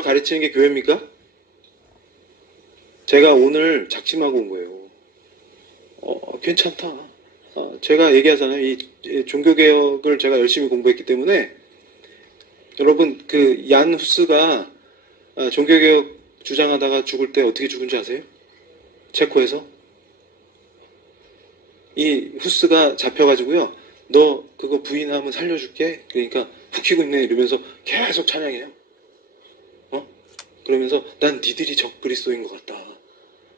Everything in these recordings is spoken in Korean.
뭐라 가르치는 게 교회입니까? 제가 오늘 작심하고 온 거예요. 괜찮다. 제가 얘기하잖아요. 이 종교개혁을 제가 열심히 공부했기 때문에 여러분 그 얀 후스가 종교개혁 주장하다가 죽을 때 어떻게 죽은지 아세요? 체코에서 이 후스가 잡혀가지고요. 너 그거 부인하면 살려줄게. 그러니까 훅히고 있네 이러면서 계속 찬양해요. 그러면서 난 니들이 적 그리스도인 것 같다.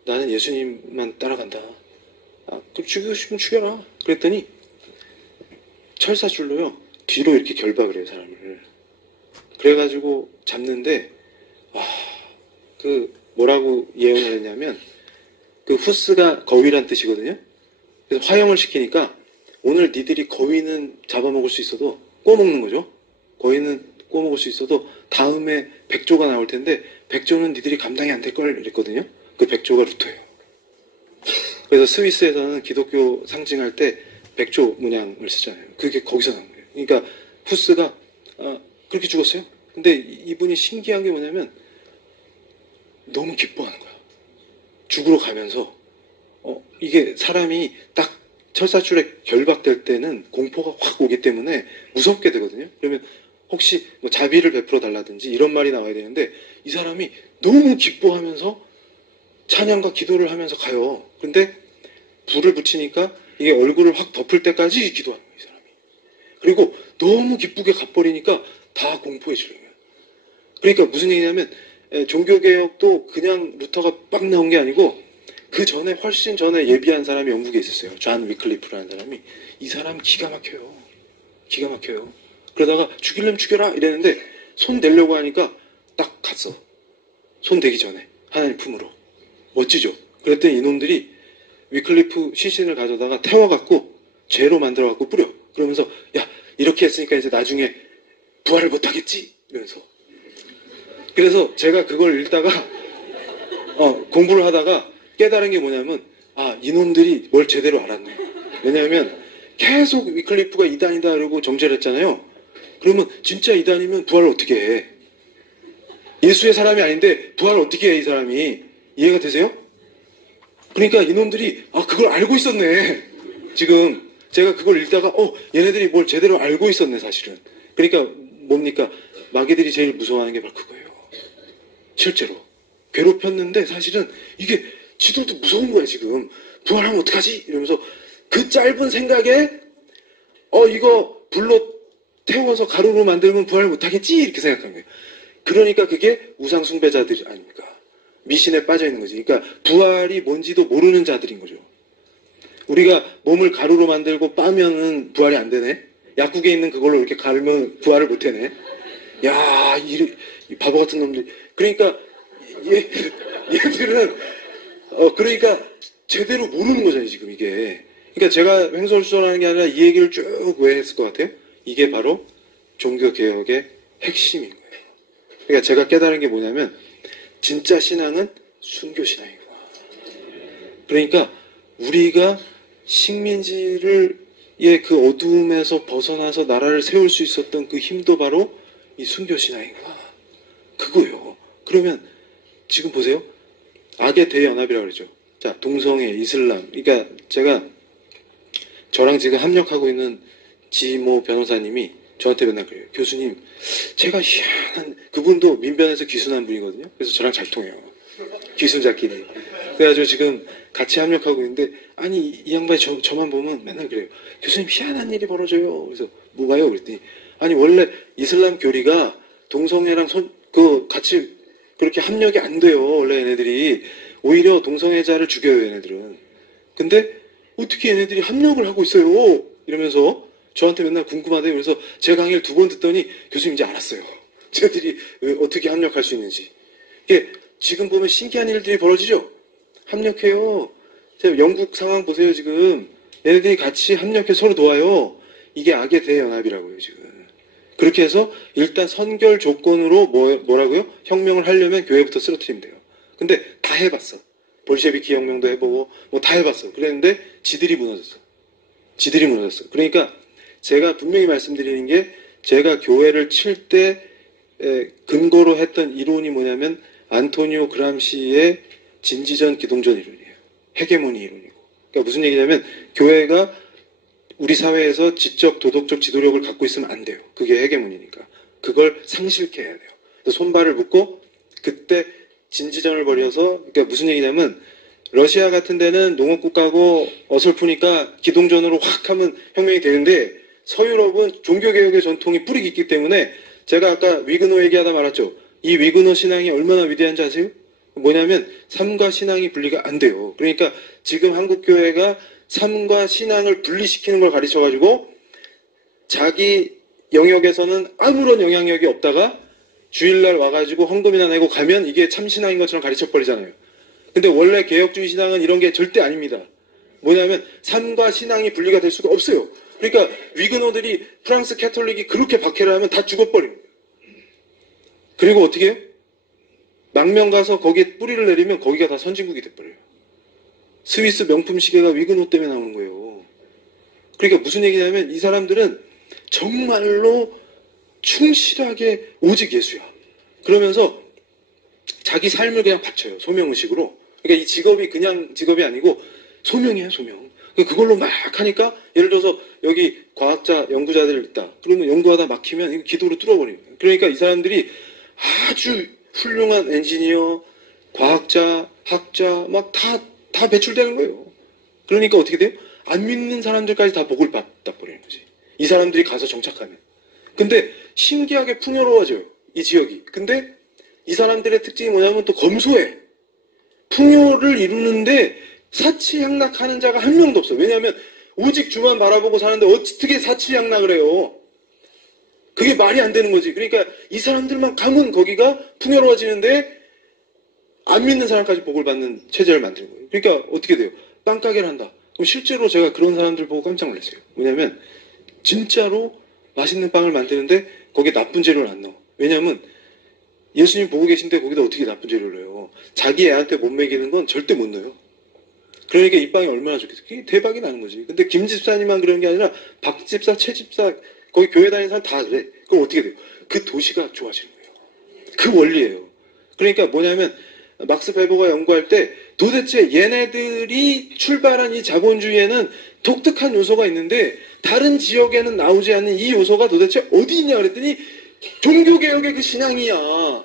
나는 예수님만 따라간다. 그럼 죽이고 싶으면 죽여라. 그랬더니 철사줄로요. 뒤로 이렇게 결박을 해요, 사람을. 그래가지고 잡는데 그 뭐라고 예언을 했냐면 그 후스가 거위란 뜻이거든요. 그래서 화형을 시키니까 오늘 니들이 거위는 잡아먹을 수 있어도 꼬먹는 거죠. 거위는 꼬먹을 수 있어도 다음에 백조가 나올 텐데 백조는 니들이 감당이 안 될걸 이랬거든요. 그 백조가 루터예요. 그래서 스위스에서는 기독교 상징할 때 백조 문양을 쓰잖아요. 그게 거기서 나온 거예요. 그러니까 후스가 그렇게 죽었어요. 근데 이분이 신기한 게 뭐냐면 너무 기뻐하는 거야. 죽으러 가면서 이게 사람이 딱 철사줄에 결박될 때는 공포가 확 오기 때문에 무섭게 되거든요. 그러면 혹시 뭐 자비를 베풀어 달라든지 이런 말이 나와야 되는데 이 사람이 너무 기뻐하면서 찬양과 기도를 하면서 가요. 근데 불을 붙이니까 이게 얼굴을 확 덮을 때까지 기도하는 거예요, 이 사람이. 그리고 너무 기쁘게 가버리니까 다 공포에 질린 거예요. 그러니까 무슨 얘기냐면 종교개혁도 그냥 루터가 빡 나온 게 아니고 그 전에 훨씬 전에 예비한 사람이 영국에 있었어요. 존 위클리프라는 사람이. 이 사람 기가 막혀요. 기가 막혀요. 그러다가 죽이려면 죽여라 이랬는데 손 대려고 하니까 딱 갔어. 손 대기 전에 하나님 품으로. 멋지죠? 그랬더니 이놈들이 위클리프 시신을 가져다가 태워갖고 죄로 만들어갖고 뿌려. 그러면서 야 이렇게 했으니까 이제 나중에 부활을 못하겠지? 이러면서. 그래서 제가 그걸 읽다가 공부를 하다가 깨달은 게 뭐냐면 이놈들이 뭘 제대로 알았네. 왜냐하면 계속 위클리프가 이단이다 이러고 정죄를 했잖아요. 그러면 진짜 이단이면 부활을 어떻게 해? 예수의 사람이 아닌데 부활을 어떻게 해 이 사람이? 이해가 되세요? 그러니까 이놈들이 그걸 알고 있었네. 지금 제가 그걸 읽다가 얘네들이 뭘 제대로 알고 있었네 사실은. 그러니까 뭡니까? 마귀들이 제일 무서워하는 게 바로 그거예요. 실제로 괴롭혔는데 사실은 이게 지들도 무서운 거야 지금. 부활하면 어떡하지? 이러면서 그 짧은 생각에 이거 불로 태워서 가루로 만들면 부활 못하겠지? 이렇게 생각한 거예요. 그러니까 그게 우상 숭배자들 아닙니까? 미신에 빠져 있는 거지. 그러니까 부활이 뭔지도 모르는 자들인 거죠. 우리가 몸을 가루로 만들고 빠면은 부활이 안 되네. 약국에 있는 그걸로 이렇게 가르면 부활을 못 해네. 야, 이 바보 같은 놈들. 그러니까 얘들은 그러니까 제대로 모르는 거잖아요 지금 이게. 그러니까 제가 횡설수설하는 게 아니라 이 얘기를 쭉 왜 했을 것 같아요? 이게 바로 종교개혁의 핵심인 거예요. 그러니까 제가 깨달은 게 뭐냐면 진짜 신앙은 순교신앙이구나. 그러니까 우리가 식민지의 그 어두움에서 벗어나서 나라를 세울 수 있었던 그 힘도 바로 이 순교신앙이구나. 그거요. 그러면 지금 보세요. 악의 대연합이라고 그러죠. 자, 동성애, 이슬람. 그러니까 제가 저랑 지금 합력하고 있는 지모 변호사님이 저한테 맨날 그래요. 교수님, 제가 희한한, 그분도 민변에서 귀순한 분이거든요. 그래서 저랑 잘 통해요. 귀순자끼리. 그래가지고 지금 같이 합력하고 있는데, 아니, 이 양반이 저만 보면 맨날 그래요. 교수님, 희한한 일이 벌어져요. 그래서, 뭐가요? 그랬더니, 아니, 원래 이슬람 교리가 동성애랑 같이 그렇게 합력이 안 돼요. 원래 얘네들이. 오히려 동성애자를 죽여요, 얘네들은. 근데, 어떻게 얘네들이 합력을 하고 있어요? 이러면서, 저한테 맨날 궁금하대. 그래서 제 강의를 2번 듣더니 교수님 이제 알았어요. 쟤들이 어떻게 합력할 수 있는지. 이게 지금 보면 신기한 일들이 벌어지죠. 합력해요. 제가 영국 상황 보세요 지금. 얘네들이 같이 합력해 서로 도와요. 이게 악의 대연합이라고요 지금. 그렇게 해서 일단 선결 조건으로 뭐라고요? 혁명을 하려면 교회부터 쓰러뜨리면 돼요. 근데 다 해봤어. 볼셰비키 혁명도 해보고 뭐 다 해봤어. 그랬는데 지들이 무너졌어. 그러니까 제가 분명히 말씀드리는 게 제가 교회를 칠 때 근거로 했던 이론이 뭐냐면 안토니오 그람시의 진지전 기동전 이론이에요. 헤게모니 이론이고. 그러니까 무슨 얘기냐면 교회가 우리 사회에서 지적 도덕적 지도력을 갖고 있으면 안 돼요. 그게 헤게모니니까. 그걸 상실케 해야 돼요. 손발을 묶고 그때 진지전을 벌여서, 그러니까 무슨 얘기냐면 러시아 같은 데는 농업국가고 어설프니까 기동전으로 확 하면 혁명이 되는데 서유럽은 종교개혁의 전통이 뿌리 깊기 때문에 제가 아까 위그노 얘기하다 말았죠. 이 위그노 신앙이 얼마나 위대한지 아세요? 뭐냐면 삶과 신앙이 분리가 안 돼요. 그러니까 지금 한국교회가 삶과 신앙을 분리시키는 걸 가르쳐가지고 자기 영역에서는 아무런 영향력이 없다가 주일날 와가지고 헌금이나 내고 가면 이게 참신앙인 것처럼 가르쳐버리잖아요. 근데 원래 개혁주의 신앙은 이런 게 절대 아닙니다. 뭐냐면 삶과 신앙이 분리가 될 수가 없어요. 그러니까 위그노들이 프랑스 캐톨릭이 그렇게 박해를 하면 다 죽어버려요. 그리고 어떻게 해요? 망명 가서 거기에 뿌리를 내리면 거기가 다 선진국이 돼버려요. 스위스 명품 시계가 위그노 때문에 나오는 거예요. 그러니까 무슨 얘기냐면 이 사람들은 정말로 충실하게 오직 예수야. 그러면서 자기 삶을 그냥 바쳐요. 소명의식으로. 그러니까 이 직업이 그냥 직업이 아니고 소명이에요, 소명. 그걸로 막 하니까 예를 들어서 여기 과학자, 연구자들 있다. 그러면 연구하다 막히면 이거 기도로 뚫어버려요. 그러니까 이 사람들이 아주 훌륭한 엔지니어, 과학자, 학자 막 다 배출되는 거예요. 그러니까 어떻게 돼요? 안 믿는 사람들까지 다 복을 받다 버리는 거지. 이 사람들이 가서 정착하면. 근데 신기하게 풍요로워져요. 이 지역이. 근데 이 사람들의 특징이 뭐냐면 또 검소해. 풍요를 이루는데 사치향락하는 자가 한 명도 없어. 왜냐하면 오직 주만 바라보고 사는데 어떻게 사치향락을 해요? 그게 말이 안 되는 거지. 그러니까 이 사람들만 가면 거기가 풍요로워지는데 안 믿는 사람까지 복을 받는 체제를 만드는 거예요. 그러니까 어떻게 돼요? 빵가게를 한다. 그럼 실제로 제가 그런 사람들 보고 깜짝 놀랐어요. 뭐냐면 진짜로 맛있는 빵을 만드는데 거기에 나쁜 재료를 안 넣어. 왜냐하면 예수님 보고 계신데 거기다 어떻게 나쁜 재료를 넣어요? 자기 애한테 못 먹이는 건 절대 못 넣어요. 그러니까 이 빵이 얼마나 좋겠어요. 그게 대박이 나는 거지. 근데 김 집사님만 그런 게 아니라 박 집사, 최 집사, 거기 교회 다니는 사람 다 그래. 그럼 어떻게 돼요? 그 도시가 좋아지는 거예요. 그 원리예요. 그러니까 뭐냐면 막스 베버가 연구할 때 도대체 얘네들이 출발한 이 자본주의에는 독특한 요소가 있는데 다른 지역에는 나오지 않는 이 요소가 도대체 어디 있냐 그랬더니 종교개혁의 그 신앙이야.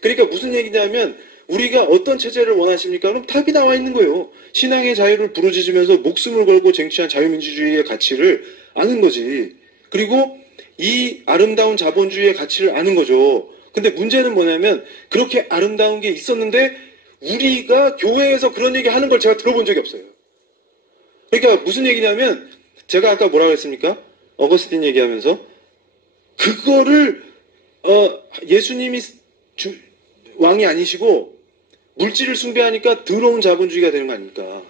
그러니까 무슨 얘기냐면 우리가 어떤 체제를 원하십니까? 그럼 답이 나와 있는 거예요. 신앙의 자유를 부르짖으면서 목숨을 걸고 쟁취한 자유민주주의의 가치를 아는 거지. 그리고 이 아름다운 자본주의의 가치를 아는 거죠. 근데 문제는 뭐냐면 그렇게 아름다운 게 있었는데 우리가 교회에서 그런 얘기 하는 걸 제가 들어본 적이 없어요. 그러니까 무슨 얘기냐면 제가 아까 뭐라고 했습니까? 어거스틴 얘기하면서 그거를 예수님이 왕이 아니시고 물질을 숭배하니까 더러운 자본주의가 되는 거 아닙니까?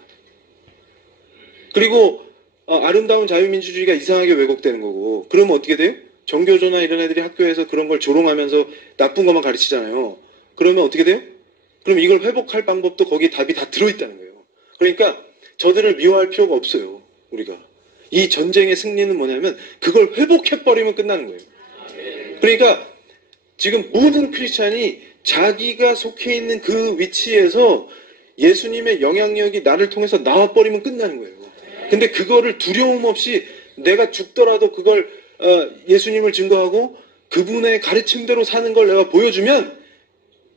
그리고 아름다운 자유민주주의가 이상하게 왜곡되는 거고 그러면 어떻게 돼요? 정교조나 이런 애들이 학교에서 그런 걸 조롱하면서 나쁜 것만 가르치잖아요. 그러면 어떻게 돼요? 그럼 이걸 회복할 방법도 거기에 답이 다 들어있다는 거예요. 그러니까 저들을 미워할 필요가 없어요. 우리가. 이 전쟁의 승리는 뭐냐면 그걸 회복해버리면 끝나는 거예요. 그러니까 지금 모든 크리스찬이 자기가 속해 있는 그 위치에서 예수님의 영향력이 나를 통해서 나와버리면 끝나는 거예요. 근데 그거를 두려움 없이 내가 죽더라도 그걸 예수님을 증거하고 그분의 가르침대로 사는 걸 내가 보여주면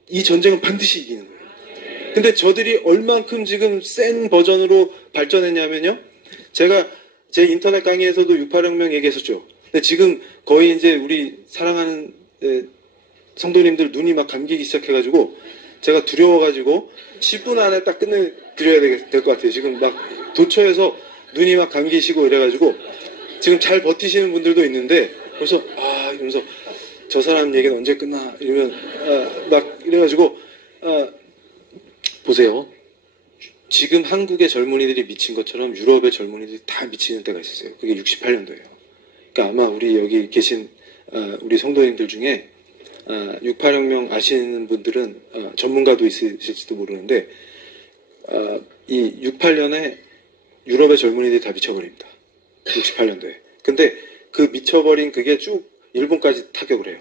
이 전쟁은 반드시 이기는 거예요. 근데 저들이 얼만큼 지금 센 버전으로 발전했냐면요. 제가 제 인터넷 강의에서도 6.8혁명 얘기했었죠. 근데 지금 거의 이제 우리 사랑하는 성도님들 눈이 막 감기기 시작해가지고 제가 두려워가지고 10분 안에 딱 끝내드려야 될 것 같아요. 지금 막 도처에서 눈이 막 감기시고 이래가지고 지금 잘 버티시는 분들도 있는데 그래서 이러면서 저 사람 얘기는 언제 끝나 이러면 막 이래가지고 보세요. 지금 한국의 젊은이들이 미친 것처럼 유럽의 젊은이들이 다 미치는 때가 있었어요. 그게 68년도예요. 그러니까 아마 우리 여기 계신 우리 성도님들 중에 6.8혁명 아시는 분들은 전문가도 있으실지도 모르는데 이 68년에 유럽의 젊은이들이 다 미쳐버립니다. 68년도에. 근데 그 미쳐버린 그게 쭉 일본까지 타격을 해요.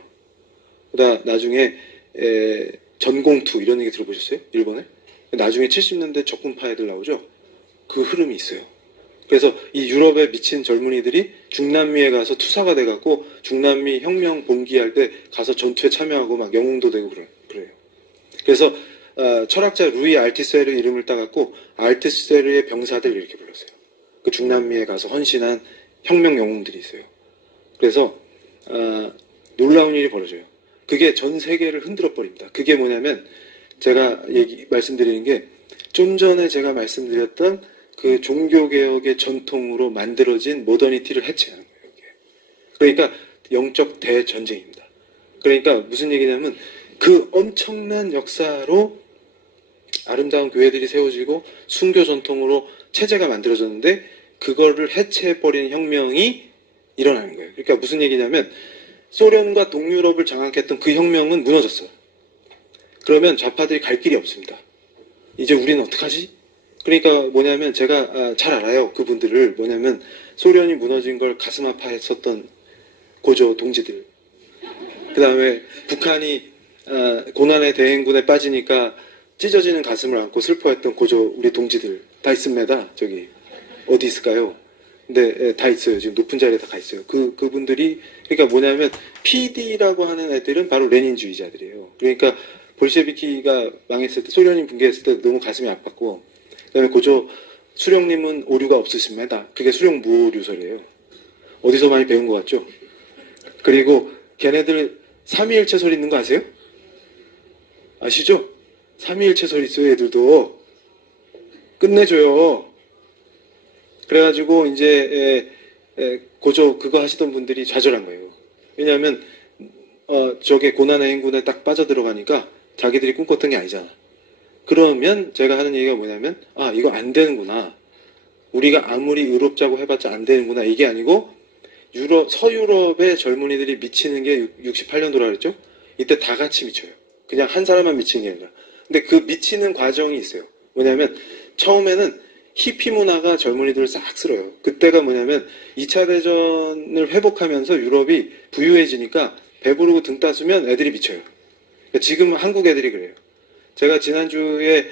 그러다 나중에 전공투 이런 얘기 들어보셨어요? 일본에? 나중에 70년대 적군파 애들 나오죠? 그 흐름이 있어요. 그래서 이 유럽에 미친 젊은이들이 중남미에 가서 투사가 돼갖고 중남미 혁명 봉기할 때 가서 전투에 참여하고 막 영웅도 되고 그래요. 그래서 철학자 루이 알티세르 이름을 따갖고 알티세르의 병사들 이렇게 불렀어요. 그 중남미에 가서 헌신한 혁명 영웅들이 있어요. 그래서 놀라운 일이 벌어져요. 그게 전 세계를 흔들어 버립니다. 그게 뭐냐면 제가 말씀드리는 게 좀 전에 제가 말씀드렸던 그 종교개혁의 전통으로 만들어진 모더니티를 해체하는 거예요. 이게. 그러니까 영적 대전쟁입니다. 그러니까 무슨 얘기냐면 그 엄청난 역사로 아름다운 교회들이 세워지고 순교 전통으로 체제가 만들어졌는데 그거를 해체해버리는 혁명이 일어나는 거예요. 그러니까 무슨 얘기냐면 소련과 동유럽을 장악했던 그 혁명은 무너졌어요. 그러면 좌파들이 갈 길이 없습니다. 이제 우리는 어떡하지? 그러니까 뭐냐면 제가 잘 알아요. 그분들을. 뭐냐면 소련이 무너진 걸 가슴 아파했었던 고조 동지들. 그 다음에 북한이 고난의 대행군에 빠지니까 찢어지는 가슴을 안고 슬퍼했던 고조 우리 동지들 다 있습니다. 저기 어디 있을까요? 근데 다 있어요. 지금 높은 자리에 다 가 있어요. 그분들이 그러니까 뭐냐면 PD라고 하는 애들은 바로 레닌주의자들이에요. 그러니까 볼셰비키가 망했을 때 소련이 붕괴했을 때 너무 가슴이 아팠고 그다음에 고조 수령님은 오류가 없으십니다. 그게 수령 무오류설이에요. 어디서 많이 배운 것 같죠? 그리고 걔네들 삼위일체설 있는 거 아세요? 아시죠? 삼위일체설 있어요. 애들도 끝내줘요. 그래가지고 이제 고조 그거 하시던 분들이 좌절한 거예요. 왜냐하면 저게 고난의 행군에 딱 빠져들어가니까 자기들이 꿈꿨던 게 아니잖아. 그러면 제가 하는 얘기가 뭐냐면 이거 안 되는구나. 우리가 아무리 의롭자고 해봤자 안 되는구나. 이게 아니고 서유럽의 젊은이들이 미치는 게 68년도라 그랬죠? 이때 다 같이 미쳐요. 그냥 한 사람만 미치는 게 아니라. 근데 그 미치는 과정이 있어요. 뭐냐면 처음에는 히피 문화가 젊은이들을 싹 쓸어요. 그때가 뭐냐면 2차 대전을 회복하면서 유럽이 부유해지니까 배부르고 등 따스면 애들이 미쳐요. 그러니까 지금 한국 애들이 그래요. 제가 지난주에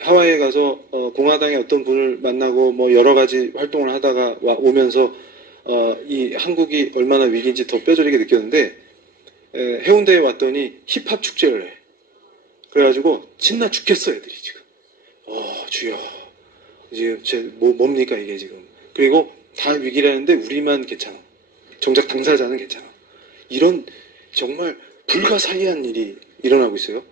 하와이에 가서 공화당의 어떤 분을 만나고 뭐 여러 가지 활동을 하다가 오면서 이 한국이 얼마나 위기인지 더 뼈저리게 느꼈는데 해운대에 왔더니 힙합 축제를 해. 그래가지고 신나 죽겠어 애들이 지금. 주여 지금 뭡니까 이게 지금. 그리고 다 위기라는데 우리만 괜찮아. 정작 당사자는 괜찮아. 이런 정말 불가사의한 일이 일어나고 있어요.